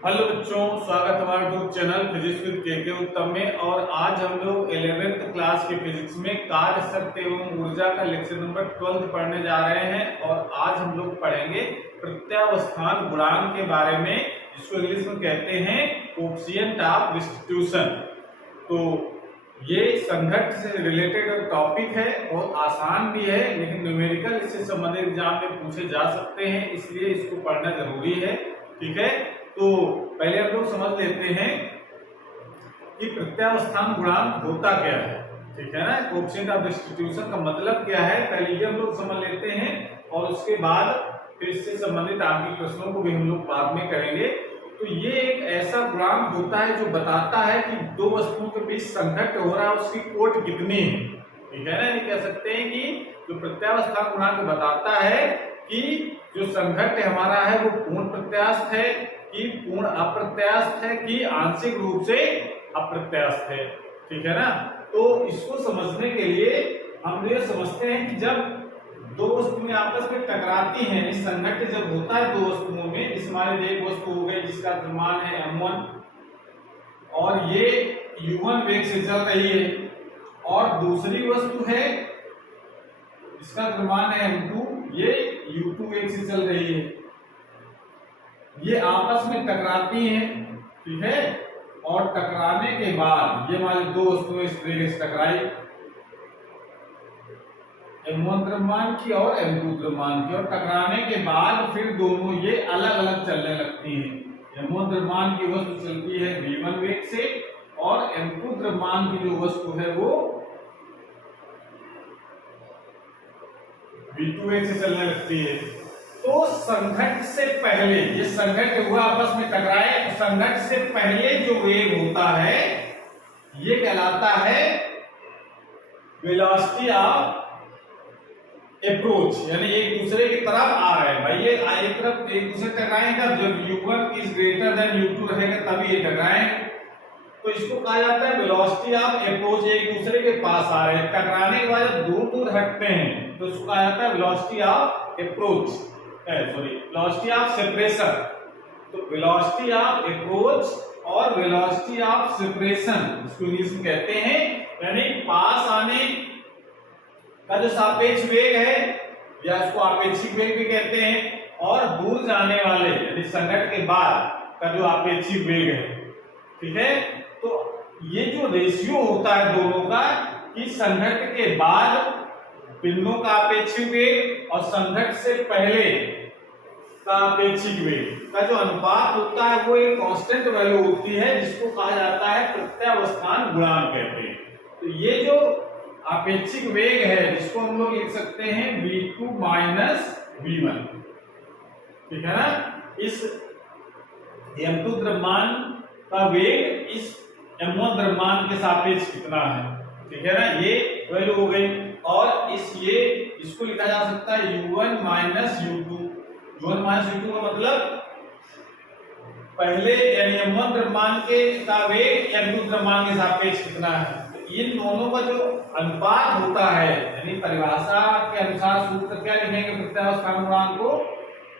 Hello बच्चों, स्वागत हमारे यूट्यूब चैनल फिजिक्स विद के उत्तम में। और आज हम लोग 11th क्लास के फिजिक्स में कार्य शक्ति एवं ऊर्जा का लेक्चर नंबर 12 पढ़ने जा रहे हैं। और आज हम लोग पढ़ेंगे प्रत्यावस्थान गुणांक के बारे में, जिसको इंग्लिश में कहते हैं कोएफिशिएंट ऑफ डिस्ट्रीब्यूशन। तो ये संघट्ट से रिलेटेड टॉपिक है, बहुत आसान भी है, लेकिन न्यूमेरिकल इससे संबंधित एग्जाम में पूछे जा सकते हैं, इसलिए इसको पढ़ना जरूरी है। ठीक है, तो पहले हम लोग समझ लेते हैं कि प्रत्यावस्थान गुणांक होता क्या है। ठीक है ना, कोएफिशिएंट ऑफ डिस्ट्रीब्यूशन का मतलब क्या है, पहले ये हम लोग समझ लेते हैं और उसके बाद फिर इससे संबंधित आगे प्रश्नों को भी हम लोग बाद में करेंगे। तो ये एक ऐसा गुणांक होता है जो बताता है कि दो वस्तुओं के बीच संघट्ट हो रहा है, उसकी कोट कितनी है। ठीक है ना, ये कह सकते हैं कि जो प्रत्यावस्थान गुणांक बताता है कि जो संघट्ट हमारा है वो पूर्ण प्रत्यास्थ है कि पूर्ण अप्रत्यास्थ है कि आंशिक रूप से अप्रत्यास्थ है। ठीक है ना, तो इसको समझने के लिए हम ये समझते हैं कि जब दो वस्तुएं आपस में टकराती हैं, इस संघट्ट जब होता है दो वस्तुओं में, इस हमारे एक वस्तु हो गई जिसका द्रव्यमान है m1 और ये u1 वेग से चल रही है, और दूसरी वस्तु है इसका द्रव्यमान है m2, ये u2 वेग से चल रही है। ये आपस में टकराती हैं, ठीक है, और टकराने के बाद ये हमारी दो वस्तुएं इस तरीके से टकराई, m1 द्रव्यमान की और m2 द्रव्यमान की, और टकराने के बाद फिर दोनों ये अलग अलग चलने लगती हैं। m1 द्रव्यमान की वस्तु चलती है v1 वेग से और m2 द्रव्यमान की जो वस्तु है वो v2 वेग से चलने लगती है। तो संघट्ट से पहले, ये संघट्ट हुआ आपस में टकराए, तो संघट्ट से पहले जो वेग होता है ये कहलाता है वेलोसिटी ऑफ अप्रोच, यानी एक दूसरे की तरफ आ रहे हैं। भाई ये एक तरफ एक दूसरे टकराएंगे, जब u1 is greater than u2 रहेगा तभी ये टकराएंगे। तो इसको कहा जाता है वेलोसिटी ऑफ अप्रोच, एक दूसरे के पास आ रहे हैं। टकराने के बाद जब दूर दूर हटते हैं तो इसको कहा जाता है velocity of approach, velocity of separation. तो वेलोसिटी ऑफ अप्रोच और वेलोसिटी ऑफ सेपरेशन इसको इंग्लिश में कहते हैं, यानी पास आने का जो सापेक्ष वेग है या इसको आपेक्षिक वेग भी कहते हैं, और दूर जाने वाले यानी संघट्ट के बाद का जो आपेक्षिक वेग है। ठीक है, तो ये जो रेशियो होता है दोनों का कि संघट्ट के बाद बिंदुओं का आपेक्षिक वेग और संघट्ट से पहले का आपेक्षिक वेग का जो अनुपात होता है वो एक कांस्टेंट वैल्यू होती है, जिसको कहा जाता है प्रत्यावस्थान गुणांक कहते हैं। तो ये जो आपेक्षिक वेग है जिसको हम लोग लिख सकते हैं v2 माइनस v1। ठीक है ना, इस m2 द्रव्यमान का वेग इस m1 द्रव्यमान के सापेक्ष कितना है। ठीक है ना, ये वैल्यू हो गई। और इसको लिखा जा सकता है u1 minus u2। u1 minus u2 का मतलब पहले यानी m1 द्रव्यमान के का वेग m2 द्रव्यमान के सापेक्ष कितना है। इन दोनों का जो अनुपात होता है, यानी परिभाषा के अनुसार सूत्र क्या लिखेंगे प्रत्यावस्थान गुणांक को,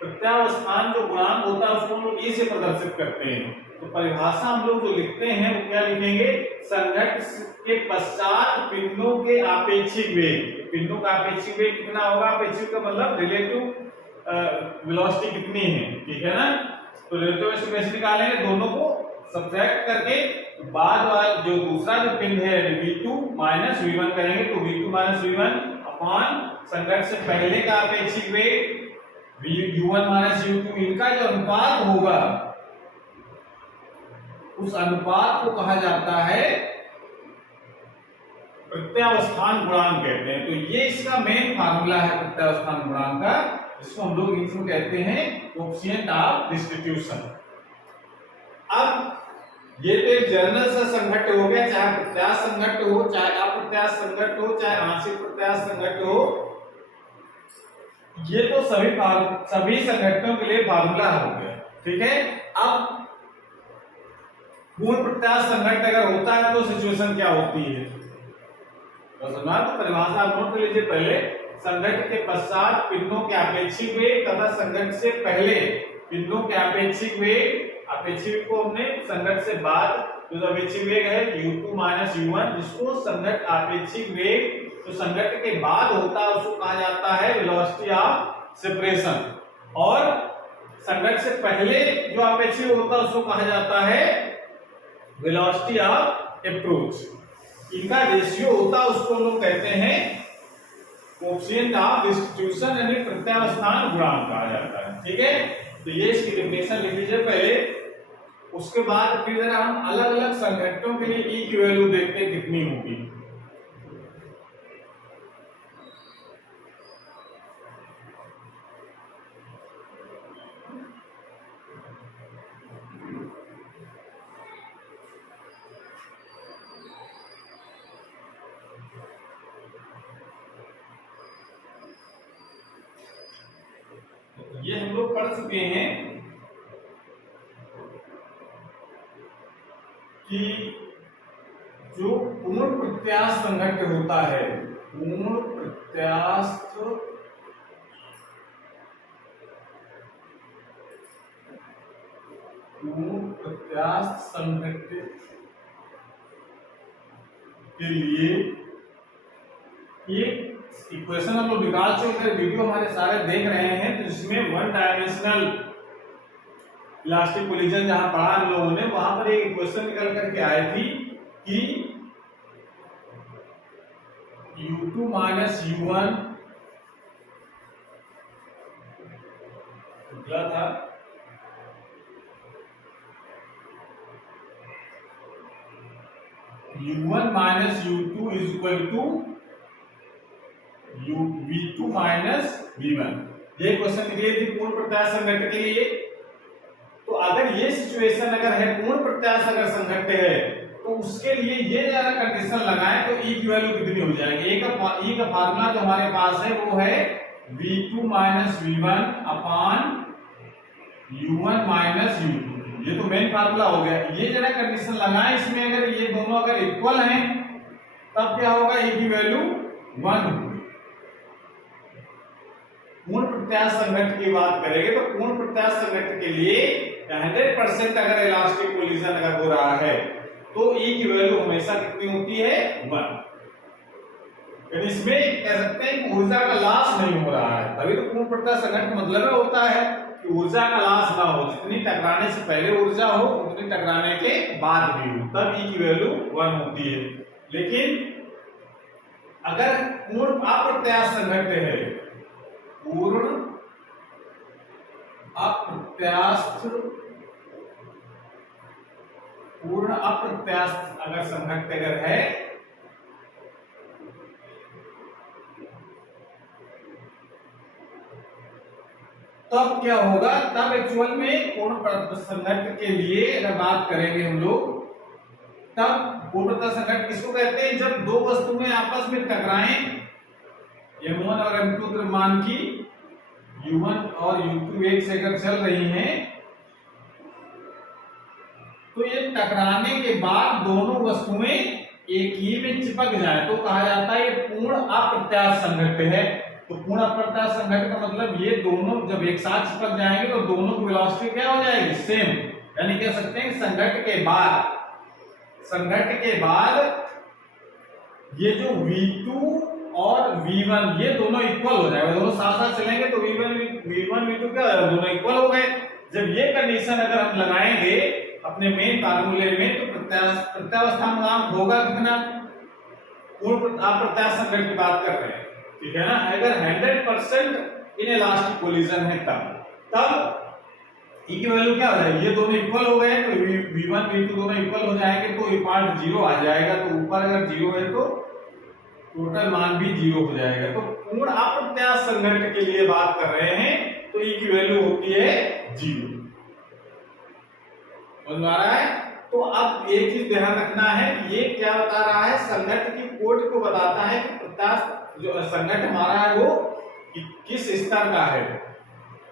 प्रत्यावस्थान जो गुणांक होता है उसको हम लोग ई से प्रदर्शित करते हैं। तो परिभाषा हम लोग जो लिखते हैं वो क्या लिखेंगे, संघट्ट के पश्चात पिंडों के आपेक्षिक वेग। पिंडों का आपेक्षिक वेग कितना होगा, आपेक्षिक का मतलब रिलेटिव वेलोसिटी कितनी है। ठीक है ना, तो रिलेटिव वेलोसिटी निकालेंगे, दोनों को सब्ट्रैक्ट करके बाद वाला जो दूसरा जो पिंड है v2 माइनस v1 करेंगे, तो v2 माइनस v1 अपॉन संघट्ट से पहले का आपेक्षिक वेग u1 माइनस u2, इनका जो अनुपात होगा उस अनुपात को कहा जाता है प्रत्यावस्थान गुणांक कहते हैं। तो ये इसका मेन फार्मूला है प्रत्यावस्थान गुणांक का, जिसको हम लोग इंग्लिश में कहते हैं कोएफिशिएंट ऑफ डिस्ट्रीब्यूशन। अब ये तो एक जनरल सा संघट्ट हो गया, चाहे प्रत्यास्थ संघट्ट हो, चाहे अप्रत्यास्थ संघट्ट हो, चाहे आंशिक प्रत्यास्थ संघट्ट हो, ये तो सभी संघट्टों के लिए फार्मूला हो गया। ठीक है, अब पूर्ण प्रत्यास्थ संघट्ट अगर होता है तो सिचुएशन क्या होती है, तो समझा। तो परिभाषा आप नोट कर लीजिए पहले, संघट्ट के पश्चात पिंडों के आपेक्षिक वेग तथा संघट्ट से पहले बिंदुओं के अपेक्षिक वेग अपेक्षित वेग को हमने संघट्ट से बाद जो अपेक्षित वेग है u2 माइनस u1, जिसको संघट्ट अपेक्षित वेग जो संघट्ट के बाद होता है उसको कहा जाता है वेलोसिटी ऑफ सेपरेशन, और संघट्ट से पहले जो अपेक्षित होता है उसको कहा जाता है वेलोसिटी ऑफ अप्रोच। इनका रेशियो होता है उसको हम लोग कहते हैं कोएफिशिएंट ऑफ डिस्ट्रीब्यूशन यानी प्रत्यावस्थान गुणांक कहा जाता है। ठीक है, तो ये इसकी डेफिनेशन लिख लीजिए पहले, उसके बाद फिर जरा हम अलग अलग संघट्टों के लिए ई की वैल्यू देखते हैं कितनी होगी। ये हम लोग पढ़ चुके हैं कि जो पूर्ण प्रत्यास्थ संघट्ट होता है, पूर्ण प्रत्यास्थ संघट्ट के लिए एक इक्वेशन हम लोग निकाल चुके हैं, वीडियो हमारे सारे देख रहे हैं, तो इसमें वन डायमेंशनल इलास्टिक कोलिजन जहां पढ़ा हम लोगों ने, वहां पर एक इक्वेशन निकल करके आई थी कि u2 माइनस u1 निकला था u1 minus u2 is equal to v2 minus v1। ये क्वेश्चन निकली थी पूर्ण प्रत्यास्थ संघट्ट के लिए। तो अगर ये सिचुएशन अगर है पूर्ण प्रत्यास्थ अगर संघट्ट है तो उसके लिए ये जरा कंडीशन लगाएं तो ई की वैल्यू कितनी हो जाएगी। ई का फार्मूला जो हमारे पास है वो है v2 माइनस v1 अपान u1 माइनस u2। ये तो मेन फार्मूला हो गया। ये जरा कंडीशन लगाएं इसमें, अगर ये दोनों अगर इक्वल हैं तब क्या होगा, ई की वैल्यू 1 होगी। पूर्ण प्रत्यास्थ संघट्ट की बात करेंगे तो पूर्ण प्रत्यास्थ संघट्ट के लिए 100% अगर इलास्टिक कोलिजन अगर हो रहा है तो ई की वैल्यू हमेशा कितनी होती है, 1। यानी इसमें कह सकते हैं कि ऊर्जा का लॉस नहीं हो रहा है, तभी तो पूर्ण प्रत्यास्थ संघट्ट मतलब होता है कि ऊर्जा का लॉस ना हो, जितनी टकराने से पहले ऊर्जा हो उतनी टकराने के बाद भी हो, तब ई की वैल्यू 1 होती है। लेकिन अगर पूर्ण अप्रत्यास्थ संघट्ट है, पूर्ण अप्रत्यास्थ अगर संघट्ट अगर है तब क्या होगा, तब एक्चुअल में पूर्ण संघट्ट के लिए अगर बात करेंगे हम लोग, तब पूर्ण प्रत्यास्थ संघट्ट किसको कहते हैं, जब दो वस्तुएं आपस में टकराएं, m1 और m2 द्रव्यमान की u1 और u2 एक से अगर चल रही हैं तो ये टकराने के बाद दोनों वस्तुएं एक ही में चिपक जाए तो कहा जाता है ये पूर्ण अप्रत्यास्थ संघट्ट है। तो पूर्ण अप्रत्यास्थ संघट्ट का मतलब ये दोनों जब एक साथ चिपक जाएंगे तो दोनों की वेलोसिटी क्या हो जाएगी, सेम। यानी कह सकते हैं संघट्ट के बाद ये जो v2 और v1 ये दोनों इक्वल हो जाएगा, दोनों साथ साथ चलेंगे तो v1 v2 क्या दोनों इक्वल हो गए। जब ये कंडीशन अगर हम लगाएंगे अपने मेन फार्मूले में तो प्रत्यावस्थान गुणांक होगा कितना, पूर्ण अप्रत्यास्थ संघट्ट की बात कर रहे हैं, ठीक है ना। अगर 100% इनइलास्टिक कोलिजन है तब ई की वैल्यू क्या हो जाएगी, ये दोनों इक्वल हो गए तो v1 v2 दोनों इक्वल हो जाएंगे तो ये पार्ट 0 आ जाएगा, तो ऊपर अगर 0 है तो टोटल मान भी 0 हो जाएगा। तो पूर्ण अप्रत्यास्थ संघट्ट के लिए बात कर रहे हैं तो ई की वैल्यू होती है 0। समझ आ रहा है। तो अब एक चीज ध्यान रखना है कि ये क्या बता रहा है, संघट्ट की कोट को बताता है कि प्रत्यास्थ जो संघट्ट हमारा है वो किस स्तर का है।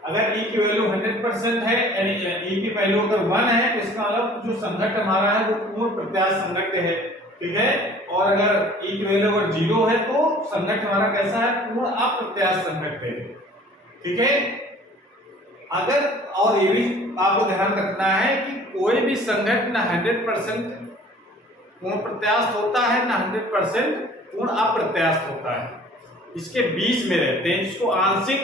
अगर ई की वैल्यू 100% है, यानी ई की वैल्यू अगर 1 है तो इसका मतलब जो संघट्ट हमारा है वो पूर्ण प्रत्यास्थ संघट्ट है, ठीक है। और अगर ई की वैल्यू अगर 0 है तो संघट्ट हमारा कैसा है, पूर्ण अप्रत्यास्थ संघट्ट है, ठीक है। अगर, और ये भी आपको ध्यान रखना है कि कोई भी संघट ना 100% पूर्ण प्रत्यास्थ होता है ना 100% पूर्ण अप्रत्यास्थ होता है, इसके बीच में रहते हैं, जिसको आंशिक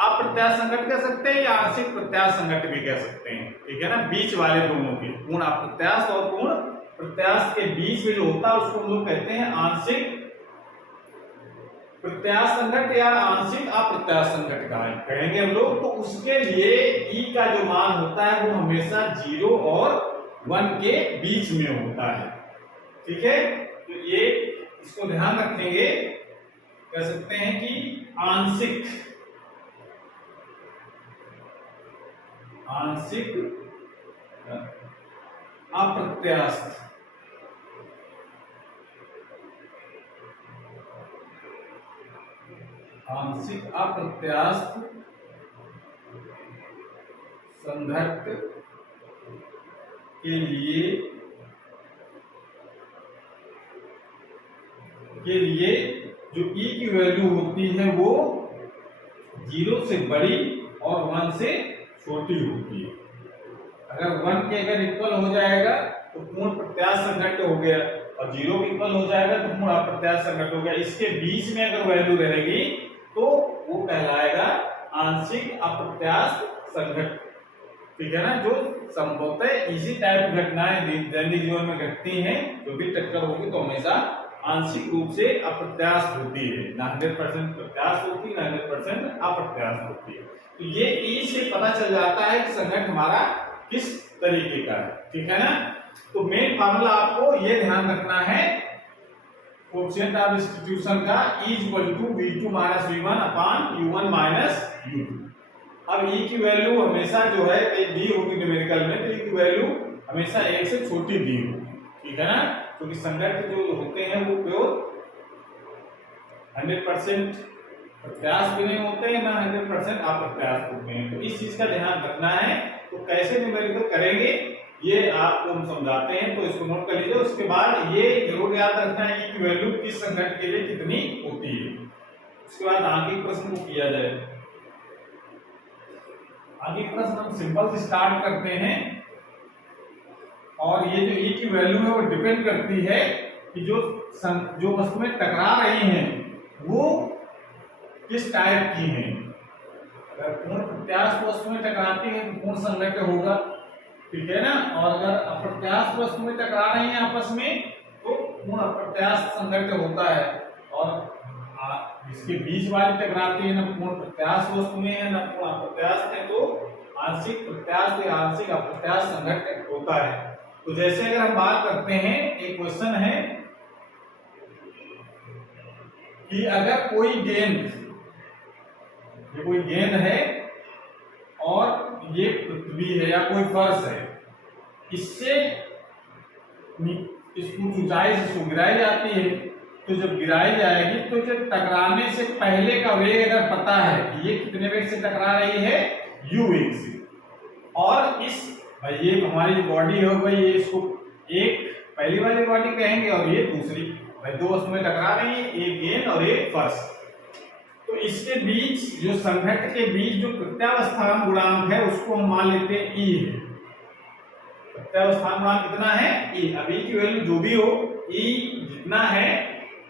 अप्रत्यास्थ संघट कह सकते हैं या आंशिक प्रत्यास्थ संघट भी कह सकते हैं, ठीक है ना। बीच वाले दोनों के, पूर्ण अप्रत्यास्थ और पूर्ण प्रत्यास्थ के बीच में जो होता है उसको हम लोग कहते हैं आंशिक प्रत्यास्थ संघट या आंशिक अप्रत्यास्थ संघट कहेंगे हम लोग। तो उसके लिए ई का जो मान होता है वो हमेशा 0 और 1 के बीच में होता है, ठीक है। तो ये इसको ध्यान रखेंगे, कह सकते हैं कि आंशिक अप्रत्यास्थ संघट के लिए जो ई की वैल्यू होती है वो 0 से बड़ी और 1 से छोटी होती है। अगर 1 के अगर इक्वल हो जाएगा तो पूर्ण प्रत्यास्थ संघट हो गया, और 0 के इक्वल हो जाएगा तो पूर्ण अप्रत्यास्थ संघट हो गया। इसके बीच में अगर वैल्यू रहेगी तो वो कहलाएगा आंशिक अप्रत्यास्थ संघट, ठीक है ना। जो संभवतः इसी टाइप की घटनाएं दैनिक जीवन में घटती हैं, जो भी टक्कर होगी तो हमेशा आंशिक रूप से अप्रत्यास्थ होती है, ना 100% प्रत्यास्थ होती है, ना 100% अप्रत्यास्थ होती है। तो ये ई से पता चल जाता है कि संघट हमारा किस तरीके का है, ठीक है ना। तो मेन फार्मूला आपको ये ध्यान रखना है कोएफिशिएंट ऑफ डिस्ट्रीब्यूशन का, E = V2 - V1 / U1 - U2। अब E की वैल्यू हमेशा जो है दी होगी न्यूमेरिकल में, तो E की वैल्यू हमेशा 1 से छोटी दी होगी, ठीक है ना। क्योंकि संघट जो होते हैं वो प्योर 100% प्रत्यास्थ भी नहीं होते हैं, ना 100% अप्रत्यास्थ होते हैं। तो इस चीज का ध्यान रखना है। तो कैसे न्यूमेरिकल करेंगे ये आपको हम समझाते हैं, तो इसको नोट कर लीजिए। उसके बाद ये जरूर याद रखना है कि वैल्यू किस संघट के लिए कितनी होती है। उसके बाद आगे प्रश्न को किया जाए। आगे प्रश्न हम सिंपल से स्टार्ट करते हैं, और ये जो ई की वैल्यू है वो डिपेंड करती है कि जो वस्तुएं टकरा रही हैं वो किस टाइप की हैं। अगर पूर्ण प्रत्यास्थ वस्तुएं टकराती हैं तो पूर्ण संघट होगा, ठीक है ना। और अगर अप्रत्यास्थ वस्तुएं टकरा रही हैं आपस में तो पूर्ण अप्रत्यास्थ संघट होता है। और इसके बीच वाली टकराती है, ना पूर्ण प्रत्यास्थ वस्तुएं हैं ना पूर्ण अप्रत्यास्थ है, तो आंशिक प्रत्यास्थ या आंशिक अप्रत्यास्थ संघट होता है। तो जैसे अगर हम बात करते हैं, एक क्वेश्चन है कि अगर कोई गेंद है और ये पृथ्वी है या कोई फर्श है, इससे इसको ऊंचाई से इसको गिराई जाती है, तो जब गिराई जाएगी तो जब टकराने से पहले का वेग अगर पता है कि ये कितने वेग से टकरा रही है, u वेग से, और ये हमारी बॉडी है भाई, ये इसको एक पहली वाली बॉडी कहेंगे और ये दूसरी, भाई दो वस्तुएं टकरा रही है, एक गेंद और एक फर्श। तो इसके बीच जो संघट के बीच जो प्रत्यावस्थान गुणांक है उसको हम मान लेते हैं ई है। प्रत्यावस्थान गुणांक कितना है? ई। अब ई की वैल्यू जो भी हो, ई जितना है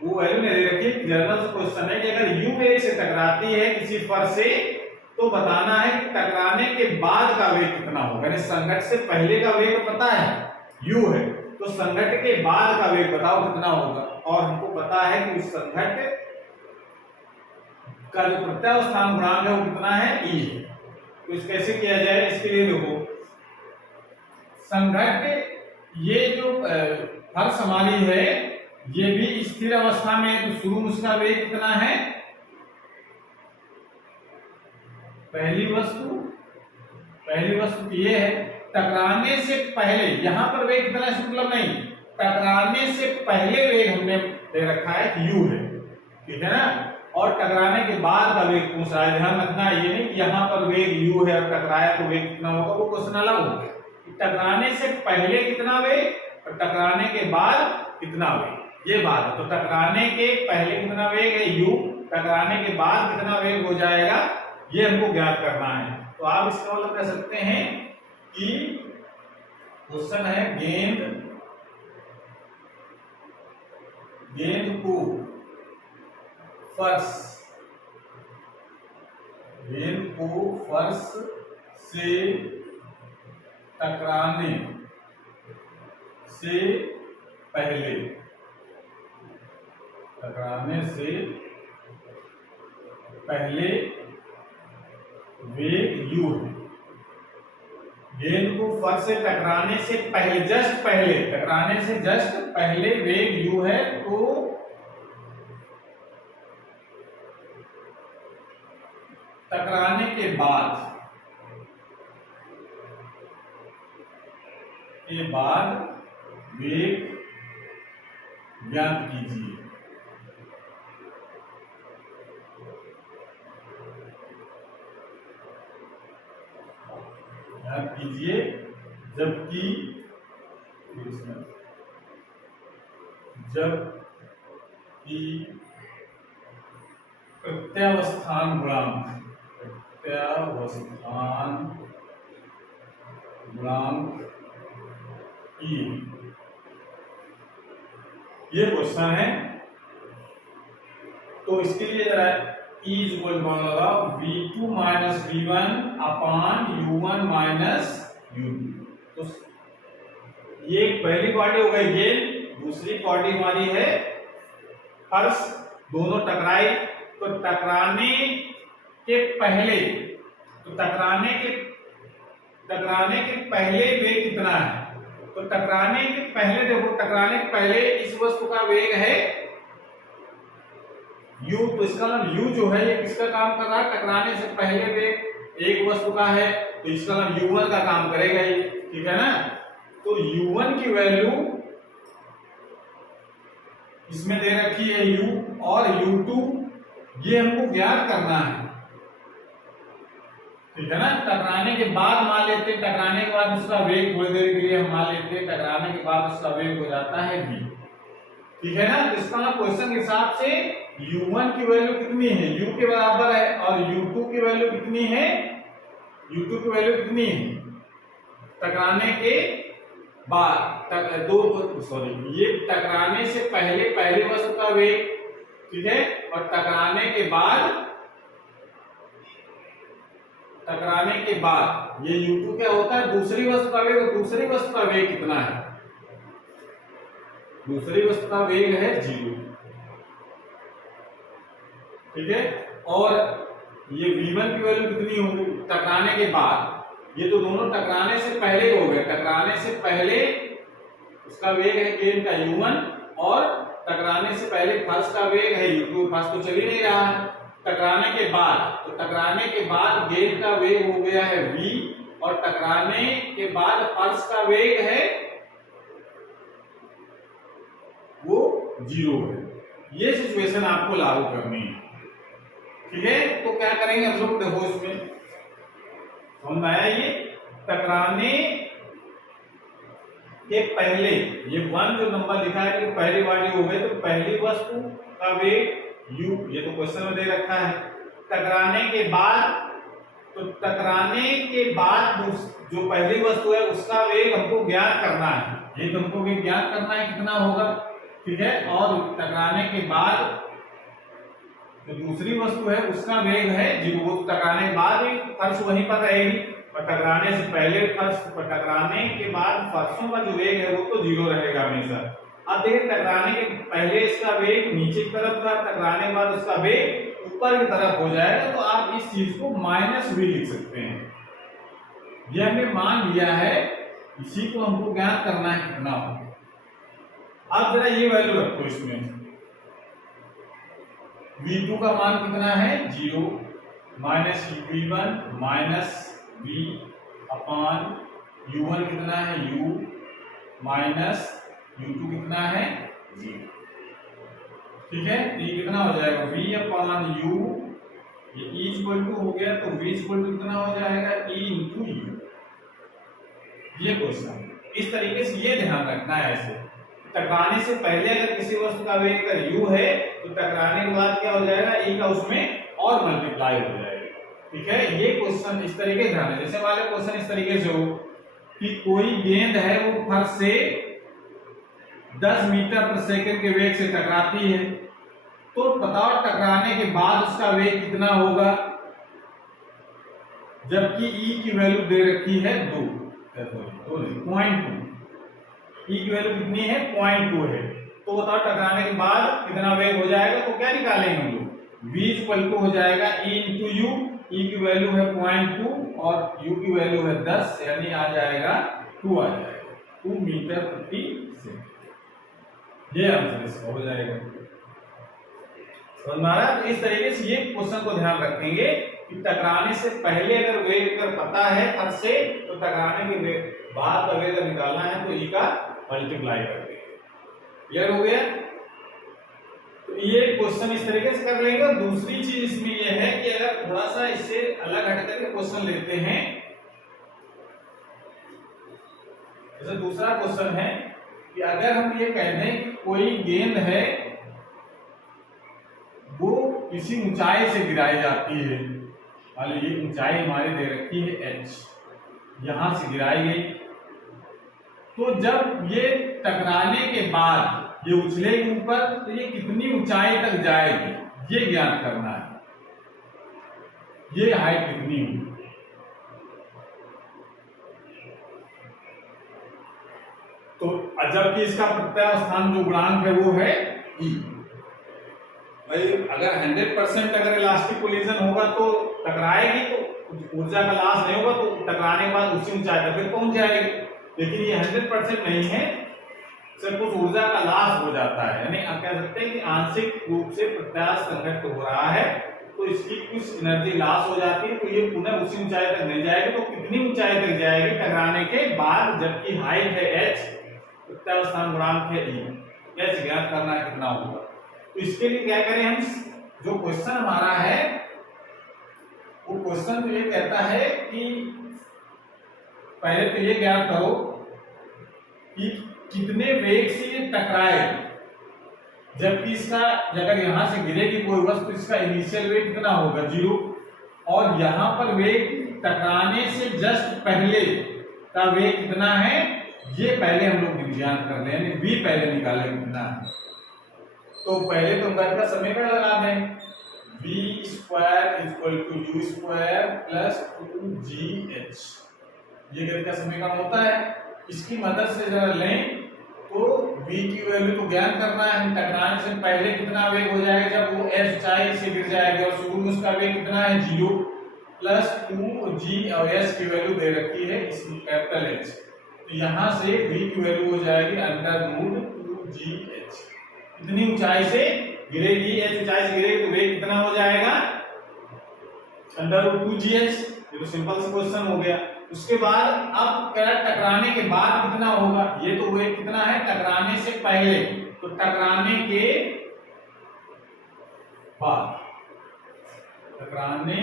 वो वैल्यू नहीं रखिए। जनरल क्वेश्चन है कि अगर यू वेग से टकराती है किसी फर्श से, तो बताना है कि टकराने के बाद का वेग कितना होगा। यानी संघट से पहले का वेग पता है u है, तो संघट के बाद का वेग बताओ कितना होगा। और हमको पता है कि उस संघट का जो प्रत्यावस्थान गुणांक है वो कितना है? e है। तो इस कैसे किया जाए, इसके लिए देखो, संघट ये जो फर्श हमारी है ये भी स्थिर अवस्था में, तो शुरू में उसका वेग कितना है? पहली वस्तु ये है, टकराने से पहले, यहां पर वेग कितना है मतलब नहीं, टकराने से पहले वेग हमने दे रखा है कि u है, ठीक है ना। और टकराने के बाद का वेग पूछ रहा है, ध्यान रखना ये नहीं कि यहाँ पर वेग u है और टकराया तो वेग कितना होगा, वो क्वेश्चन अलग हो गया। टकराने से पहले कितना वेग और टकराने के बाद कितना वेग, ये बात है। तो टकराने के पहले कितना वेग है u, टकराने के बाद कितना वेग हो जाएगा, ये हमको ज्ञात करना है। तो आप इसका मतलब कह सकते हैं कि क्वेश्चन है गेंद को फर्श से टकराने से पहले वेग u है। गेंद को फर्श से टकराने से पहले जस्ट पहले वेग u है, तो टकराने के बाद वेग ज्ञात कीजिए। जबकि प्रत्यावस्थान गुणांक ई, ये क्वेश्चन है। तो इसके लिए जरा E इक्वल होगा V2 माइनस V1 अपान U1 माइनस U2। तो ये पहली क्वाड्रेटी हो गई गेंद, दूसरी क्वाड्रेटी हमारी है फर्श, दोनों टकराए। तो टकराने के पहले वेग कितना है? तो टकराने के पहले इस वस्तु का वेग है u। तो इसका मतलब u जो है ये किसका काम कर रहा है? टकराने से पहले वेग एक वस्तु का है, तो इसका मतलब u1 का काम करेगा ये, ठीक है ना। तो u1 की वैल्यू इसमें दे रखी है u, और u2 ये हमको ज्ञात करना है, ठीक है ना। टकराने के बाद मान लेते हैं, टकराने के बाद उसका वेग थोड़ी देर के लिए हम मान लेते हैं, टकराने के बाद उसका वेग हो जाता है v, ठीक है ना। तो इसका क्वेश्चन के हिसाब से u1 की वैल्यू कितनी है? u के बराबर है, और u2 की वैल्यू कितनी है? टकराने के बाद ये टकराने से पहले वस्तु का वेग, ठीक है, और टकराने के बाद ये u2 क्या होता है? दूसरी वस्तु का वेग। दूसरी वस्तु का वेग कितना है? दूसरी वस्तु का वेग है 0, ठीक है। और ये v1 की वैल्यू कितनी होगी टकराने के बाद? ये तो दोनों टकराने से पहले हो गए, टकराने से पहले उसका वेग है गेंद का u1, और टकराने से पहले फर्श का वेग है u2। फर्श तो चल ही नहीं रहा है। टकराने के बाद गेंद का वेग हो गया है v, और टकराने के बाद फर्श का वेग है वो 0 है। ये सिचुएशन आपको लागू करनी है, ठीक है। तो क्या करेंगे हम लोग? देखो इसमें समझ में आया? ये टकराने के पहले ये 1 जो नंबर लिखा है कि पहली वाली हो गई, तो पहली वस्तु का वेग u, ये तो क्वेश्चन में दे रखा है। टकराने के बाद जो पहली वस्तु है उसका वेग हमको ज्ञात करना है, ये तो हमको वेग ज्ञात करना है कितना होगा, ठीक है। और टकराने के बाद जो दूसरी वस्तु है उसका वेग है 0। वो टकराने के बाद भी फर्श वहीं पर रहेगी, और टकराने से पहले फर्श, टकराने के बाद फर्शों का जो वेग है वो तो 0 रहेगा हमेशा। अब देखिए टकराने के पहले इसका वेग नीचे की तरफ था, टकराने के बाद उसका वेग ऊपर की तरफ हो जाएगा, तो आप इस चीज को माइनस भी लिख सकते हैं। ये हमने मान लिया है, इसी को हमको ज्ञात करना है कितना हो। अब जरा ये वैल्यू रखो इसमें, v2 का मान कितना है 0, माइनस v1 माइनस v अपान u1 कितना है u, माइनस u2 कितना है 0, ठीक है। तो ये कितना हो जाएगा v अपान u, ये e इक्वल टू हो गया, तो v इक्वल टू कितना हो जाएगा e इंटू u। ये क्वेश्चन इस तरीके से ये ध्यान रखना है। ऐसे टकराने से पहले अगर किसी वस्तु का वेग अगर u है, तो टकराने के बाद क्या हो जाएगा e का उसमें और मल्टीप्लाई हो जाएगा, ठीक है, ये क्वेश्चन इस तरीके से है। जैसे वाले क्वेश्चन इस तरीके से हो कि कोई गेंद है वो फर्श से 10 मीटर पर सेकंड के वेग से टकराती है, तो बताओ टकराने के बाद उसका वेग कितना होगा, जबकि E की वैल्यू दे रखी है 2, 0.2। E की वैल्यू कितनी है, 0.2 है। तो बताओ टकराने के बाद कितना वेग हो जाएगा, तो क्या निकालेंगे हम लोग, V = हो जाएगा E × U। E की वैल्यू है 0.2 और U की वैल्यू है 10, यानी आ जाएगा 2 आ जाएगा, 2 मीटर प्रति सेकंड। ये आंसर इसका हो जाएगा। समझ में आ रहा है? तो इस तरीके से ये क्वेश्चन को ध्यान रखेंगे कि टकराने से पहले अगर वेग अगर पता है फर्श से, तो टकराने के बाद का वेग निकालना है तो E का मल्टीप्लाई करके। क्लियर हो गया? तो ये क्वेश्चन इस तरीके से कर लेंगे। और दूसरी चीज इसमें ये है कि अगर थोड़ा सा इससे अलग हट करके क्वेश्चन लेते हैं, जैसे दूसरा क्वेश्चन है कि अगर हम ये कह दें कि कोई गेंद है वो किसी ऊंचाई से गिराई जाती है, मान लीजिए ये ऊंचाई हमारी दे रखी है h, यहां से गिराई गई, तो जब ये टकराने के बाद ये उछलेगी ऊपर, तो ये कितनी ऊंचाई तक जाएगी ये ज्ञात करना है, ये हाइट कितनी होगी। तो जबकि इसका प्रत्यास्थान जो गुणांक है वो है E। भाई अगर 100% अगर इलास्टिक कोलिजन होगा तो टकराएगी, तो ऊर्जा का लॉस नहीं होगा, तो टकराने के बाद उसी ऊंचाई तक फिर पहुंच जाएगी। लेकिन ये 100% नहीं है, सिर्फ कुछ ऊर्जा का लॉस हो जाता है, यानी आप कह सकते हैं कि आंशिक रूप से प्रत्यास्थ संघट्ट हो रहा है, तो इसकी कुछ एनर्जी लॉस हो जाती है, तो ये पुनः उसी ऊंचाई तक नहीं जाएगी। तो कितनी ऊंचाई तक जाएगी टकराने के बाद, जबकि हाइट है h, प्रत्यास्थान गुणांक है E, h ज्ञात करना है कितना होगा। तो इसके लिए क्या करें हम, जो क्वेश्चन हमारा है वो क्वेश्चन तो ये कहता है कि पहले तो ये ज्ञात करो कि कितने वेग से ये टकराए, जबकि इसका अगर यहां से गिरेगी कोई वस्तु, इसका इनिशियल वेग कितना होगा 0, और यहां पर वेग टकराने से जस्ट पहले का वेग कितना है, ये पहले हम लोग ज्ञात कर लें, यानी v पहले निकालें कितना है। तो पहले तो गति का समीकरण लगा दें, v² = u² + 2gh, ये गति का समीकरण होता है। इसकी मदद से जरा लें तो v की वैल्यू को ज्ञात करना है, टकराने से पहले कितना वेग हो जाएगा जब वो h ऊंचाई से गिर जाएगा, और शुरू में उसका वेग कितना है 0 + 2g, और h की वैल्यू दे रखी है इसमें कैपिटल H, तो यहां से v की वैल्यू हो जाएगी √2gh। इतनी ऊंचाई से गिरेगी, h ऊंचाई से गिरेगी तो वेग कितना हो जाएगा √2gh। ये तो सिंपल सा क्वेश्चन हो गया। उसके बाद अब क्या टकराने के बाद कितना होगा, ये तो वेग कितना है टकराने से पहले, तो टकराने के बाद, टकराने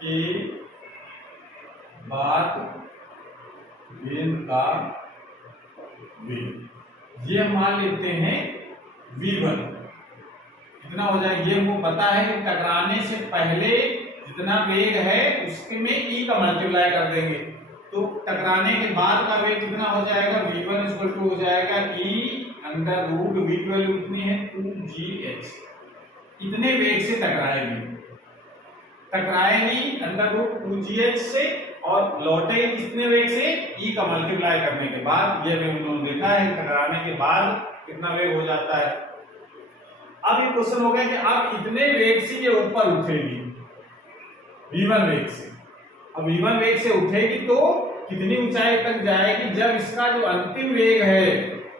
के बाद गेंद का वेग, ये हम मान लेते हैं v1, कितना हो जाएगा, ये हमको पता है कि टकराने से पहले जितना वेग है उसके में E का मल्टीप्लाई कर देंगे, तो टकराने के बाद का वेग कितना हो जाएगा, v1 = हो जाएगा E √v की वैल्यू कितनी है 2gh। इतने वेग से टकराएगी √2gh से, और लौटेगी कितने वेग से, E का मल्टीप्लाई करने के बाद। ये वेग उन्होंने देखा है टकराने के बाद कितना वेग हो जाता है। अब ये क्वेश्चन हो गया कि अब इतने वेग से ये ऊपर उठेगी v1 वेग से, अब v1 वेग से उठेगी तो कितनी ऊंचाई तक जाएगी, जब इसका जो अंतिम वेग है,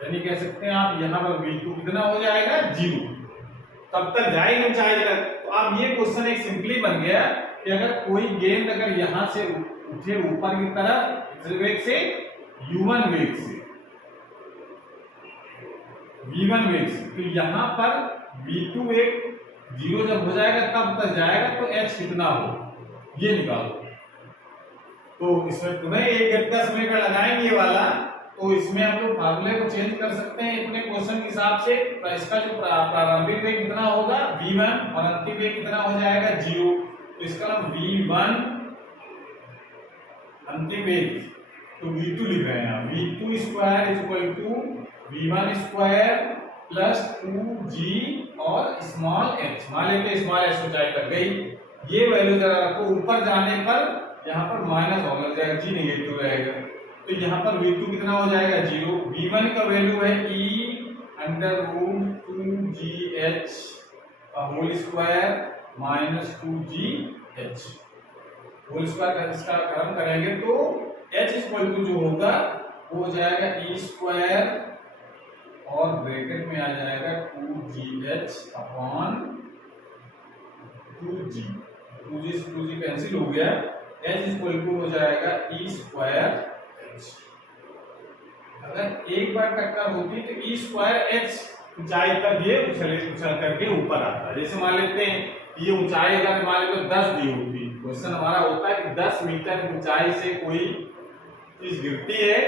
यानी कह सकते हैं आप यहाँ पर v2 कितना हो जाएगा 0, तब तक जाएगी ऊंचाई तक। तो अब ये क्वेश्चन एक सिंपली बन गया कि अगर कोई गेंद अगर यहां से उठे ऊपर की तरफ इस वेग से v1 वेग से, तो यहां पर v2 वेग 0 जब हो जाएगा तब तक जाएगा, तो h कितना हो ये निकालो। तो इसमें तुम्हें एक गति का समीकरण लगाएंगे ये वाला, तो इसमें हम लोग फार्मूले को चेंज कर सकते हैं अपने क्वेश्चन के हिसाब से। तो इसका जो प्रारंभिक वेग कितना होगा v1 और अंतिम वेग कितना हो जाएगा 0। तो इसका हम v1 अंतिम वेग तो v2 लिख रहे हैं, v2 square equal to v1 square plus 2g और स्मॉल h। मान लेते हैं स्मॉल h ऊंचाई तक गई, ये वैल्यू जरा रखो, ऊपर जाने पर यहाँ पर माइनस होने लग जाएगा, g नेगेटिव रहेगा। तो यहाँ पर v2 कितना हो जाएगा 0। v1 का वैल्यू है e अंडर रूट 2gh का whole square minus 2gh whole square. इसका कर्म करेंगे तो h इक्वल टू जो होगा वो हो जाएगा e स्क्वायर और ब्रैकेट में आ जाएगा 2gh upon 2g। 2g cancel हो गया, h इक्वल टू हो जाएगा e स्क्वायर h। अगर एक बार टक्कर होती तो e स्क्वायर h ऊंचाई तक ये उछल करके ऊपर आता है। जैसे मान लेते हैं ये ऊंचाई अगर मान लेते 10 दी होती, क्वेश्चन हमारा होता है कि 10 मीटर ऊंचाई से कोई चीज गिरती है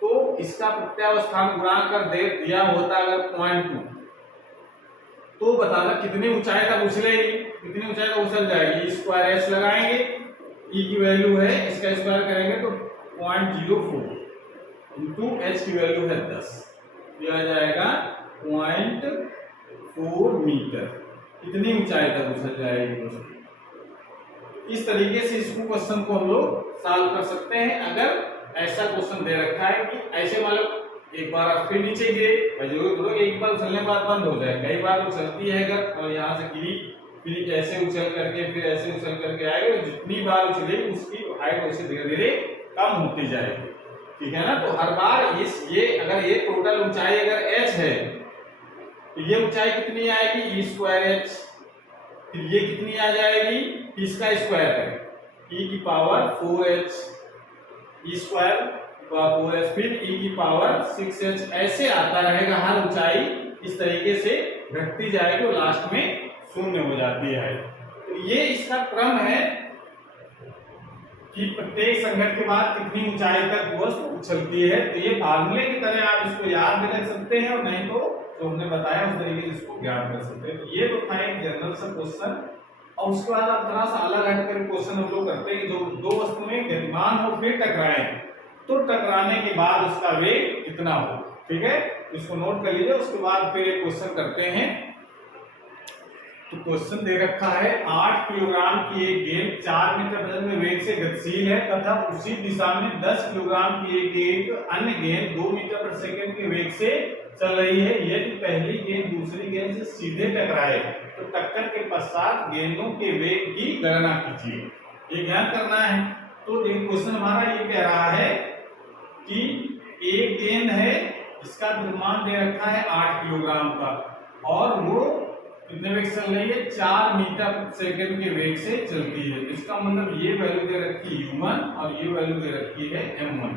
तो इसका प्रत्यावस्थान गुणांक कर दे दिया होता अगर 0.2, तो बताना कितनी ऊंचाई तक उछलेगी, कितनी ऊंचाई तक उछल जाएगी। e स्क्वायर h लगाएंगे, e की वैल्यू है, इसका स्क्वायर करेंगे तो 0.04 इंटू h की वैल्यू है 10, ये आ जाएगा 0.4 मीटर। कितनी ऊंचाई तक उछल जाएगी। इस तरीके से इसको क्वेश्चन को हम लोग सॉल्व कर सकते हैं। अगर ऐसा क्वेश्चन दे रखा है कि ऐसे मतलब एक बार आप फिर नीचे गिरे, जरूरत हो एक बार उछलने के बाद बंद हो जाए, कई बार उछलती है अगर, और यहाँ से गिरी फिर ऐसे उछल करके फिर ऐसे उछल करके आएगा, तो जितनी बार उछलेगी उसकी हाइट वैसे धीरे धीरे कम होती जाएगी, ठीक है ना। तो हर बार ये अगर ये टोटल ऊंचाई अगर h है तो ये ऊंचाई कितनी आएगी e स्क्वायर h, फिर ये कितनी आ जाएगी, इसका स्क्वायर करें e की power 4h, e square 4h, फिर e की पावर 6h, ऐसे आता रहेगा। हर ऊंचाई इस तरीके से घटती जाएगी और लास्ट में शून्य हो जाती है। तो ये इसका क्रम है कि प्रत्येक संघट के बाद कितनी ऊंचाई तक वस्तु उछलती है। तो ये फार्मूले की तरह आप इसको याद भी रख सकते हैं, और नहीं तो जो हमने बताया उस तरीके से इसको ज्ञात कर सकते हैं। तो ये तो था एक जनरल सा क्वेश्चन। और उसके बाद आप थोड़ा सा अलग हटकर क्वेश्चन हम लोग करते हैं कि जो दो वस्तु में गतिमान हो फिर टकराए, तो टकराने के बाद उसका वेग कितना हो, ठीक है। इसको नोट कर लीजिए। उसके बाद फिर एक क्वेश्चन करते हैं। तो क्वेश्चन दे रखा है 8 किलोग्राम की एक गेंद 4 मीटर वजन में वेग से गतिशील है तथा उसी दिशा में 10 किलोग्राम की एक अन्य गेंद 2 मीटर प्रति सेकंड के वेग से चल रही है। यदि पहली गेंद दूसरी गेंद से सीधे टकराए तो टक्कर के पश्चात गेंदों के वेग की गणना कीजिए। ये ज्ञान करना है। तो क्वेश्चन हमारा ये कह रहा है कि एक गेंद है, इसका द्रव्यमान दे रखा है 8 किलोग्राम का, और वो कितने वेग से चल रही है, 4 मीटर सेकंड के वेग से चलती है। इसका मतलब ये वैल्यू दे रखी है u1 और ये वैल्यू दे रखी है m1।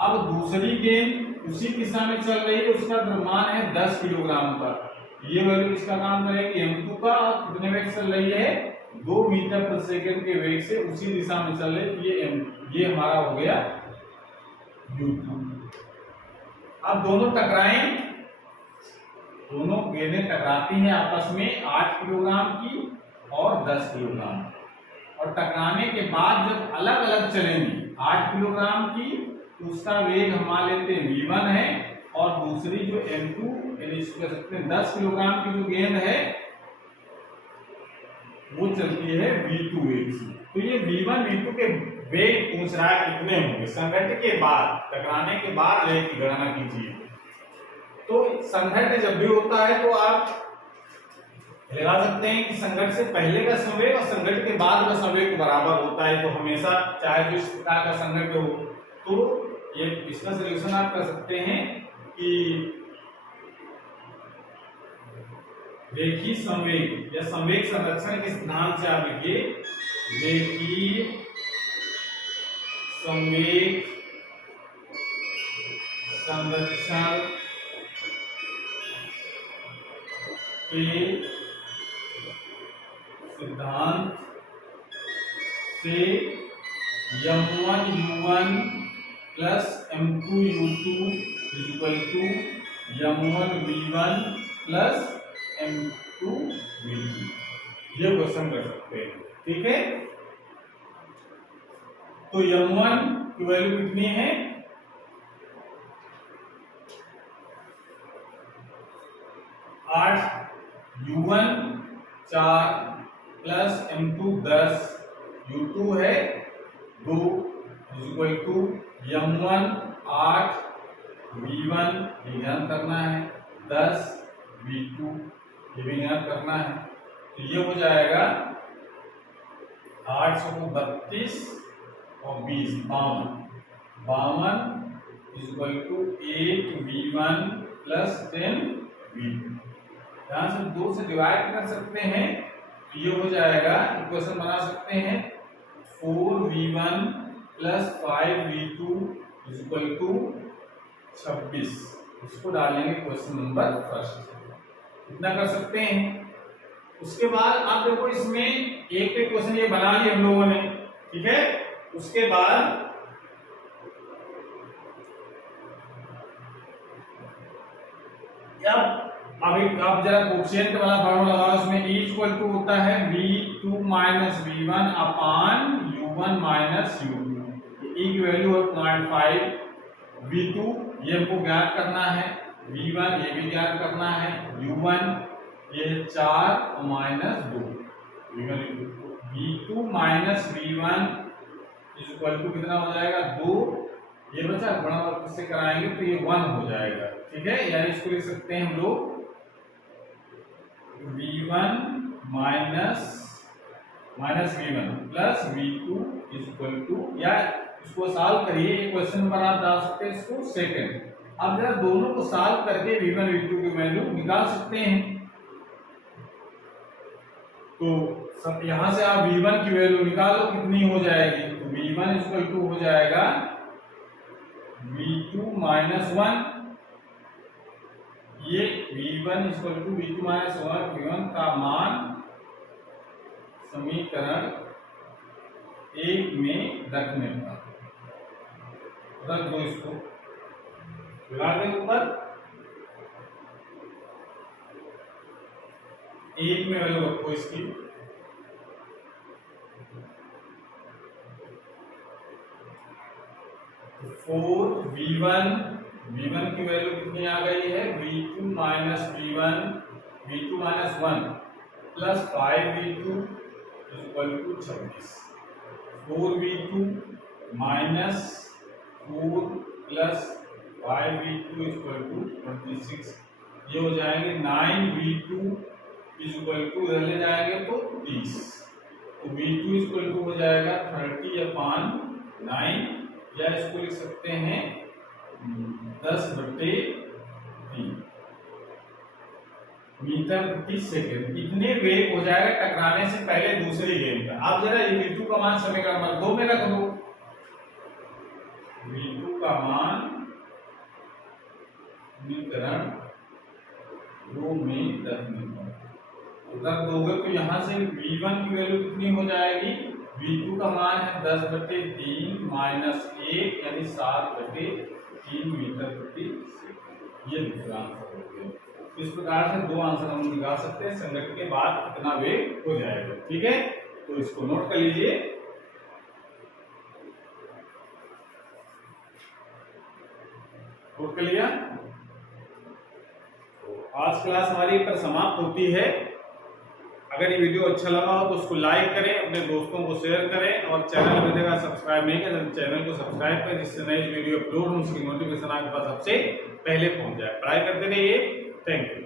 अब दूसरी गेंद उसी दिशा में चल रही है, उसका द्रव्यमान है 10 किलोग्राम का। ये वैल्यू किसका काम करेगी, m2 का, और कितने वेग से चल रही है, 2 मीटर प्रति सेकंड के वेग से उसी दिशा में चल रही है। ये हमारा हो गया u2। अब दोनों टकराएं, दोनों गेंदें टकराती हैं आपस में 8 किलोग्राम की और 10 किलोग्राम, और टकराने के बाद जब अलग अलग चलेंगी 8 किलोग्राम की, तो उसका वेग हम मान लेते हैं v1 है, और दूसरी जो m2 यानी इसको कह सकते हैं 10 किलोग्राम की जो गेंद है वो चलती है v2 वेग से। तो ये v1 v2 के वेग पूछ रहा है कितने होंगे संघट्ट के बाद, टकराने के बाद वेग की गणना कीजिए। तो संघट्ट जब भी होता है तो आप लगा सकते हैं कि संघट्ट से पहले का संवेग और संघट्ट के बाद का संवेग बराबर होता है। तो हमेशा चाहे जो इस प्रकार का संघट्ट हो, तो ये इसका सॉल्यूशन आप कर सकते हैं कि रेखीय संवेग या संवेग संरक्षण के सिद्धांत से आप लिखिए रेखीय संवेग संरक्षण के सिद्धांत से m1 u1 plus m2u2 is equal to m1v1 plus m2v2। ये क्वेश्चन कर सकते हैं, ठीक है। तो m1 की वैल्यू कितनी है 8, u1 4 प्लस m2 10, u2 है 2 is equal to m1 8 v1 ये ज्ञात करना है 10 v2 ये भी ज्ञात करना है। तो ये हो जाएगा 8 को 32 और 20 52 is equal to 8v1 plus 10v2। यहाँ से 2 से डिवाइड कर सकते हैं तो ये हो जाएगा, इक्वेशन बना सकते हैं 4v1 plus 5v2 is equal to 26। इसको डालेंगे क्वेश्चन नंबर फर्स्ट, इतना कर सकते हैं। उसके बाद आप देखो इसमें एक क्वेश्चन ये बना लिया हम लोगों ने, ठीक है। उसके बाद अभी आप जरा कोफिशिएंट वाला फॉर्मूला लगाओ, उसमें E इक्वल टू होता है v2 माइनस v1 अपान u1 माइनस u2। E की वैल्यू है 0.5, v2 ये हमको ज्ञात करना है, v1 ये भी ज्ञात करना है, u1 ये 4 और minus 2, v2 minus v1 is equal to कितना हो जाएगा 2, ये बचा बड़ा वर्ग से कराएंगे तो ये 1 हो जाएगा, ठीक है। यानी इसको लिख सकते हैं हम लोग v1 minus v1 plus v2 is equal to, या इसको सॉल्व करिए, एक क्वेश्चन पर आप डाल सकते हैं इसको सेकंड। अब जरा दोनों को सॉल्व करके v1 v2 की वैल्यू निकाल सकते हैं। तो सब यहां से आप v1 की वैल्यू निकालो कितनी हो जाएगी, तो v1 इक्वल टू हो जाएगा v2 माइनस 1, ये v1 equal to v2 minus 1, v1 का मान समीकरण 1 में रखने पर रख दो, इसको लगा दे ऊपर 1 में वैल्यू रखो इसकी, फोर v1 की वैल्यू कितनी आ गई है v2 minus v1 v2 minus 1 plus 5v2 equal to 26, 4v2 minus 4 plus 5v2 equal to 26, ये हो जाएंगे 9v2 इक्वल टू इधर ले जाएंगे तो 30, तो v2 इक्वल टू हो जाएगा 30/9, या इसको लिख सकते हैं 10/3 मीटर प्रति सेकंड। इतने वेग हो जाएगा टकराने से पहले दूसरी गेंद का। आप जरा ये v2 का मान समीकरण नंबर 2 में रख दो, v2 का मान समीकरण 2 में रख दोगे तो यहां से v1 की वैल्यू कितनी हो जाएगी, v2 का मान है 10/3 माइनस 1 यानी 7/3 मीटर प्रति सेकंड। ये दूसरा आंसर हो गया। इस प्रकार से 2 आंसर हम निकाल सकते हैं, संगठन के बाद कितना वेग हो जाएगा, ठीक है। तो इसको नोट कर लीजिए। नोट कर लिया। तो आज क्लास हमारी पर समाप्त होती है। अगर ये वीडियो अच्छा लगा हो तो उसको लाइक करें, अपने दोस्तों को शेयर करें, और चैनल में देखा सब्सक्राइब नहीं किया तो चैनल को सब्सक्राइब करें, जिससे नई वीडियो अपलोड हो उसकी नोटिफिकेशन आपके पास सबसे पहले पहुंच जाए। पढ़ाई करते रहिए। Thank you.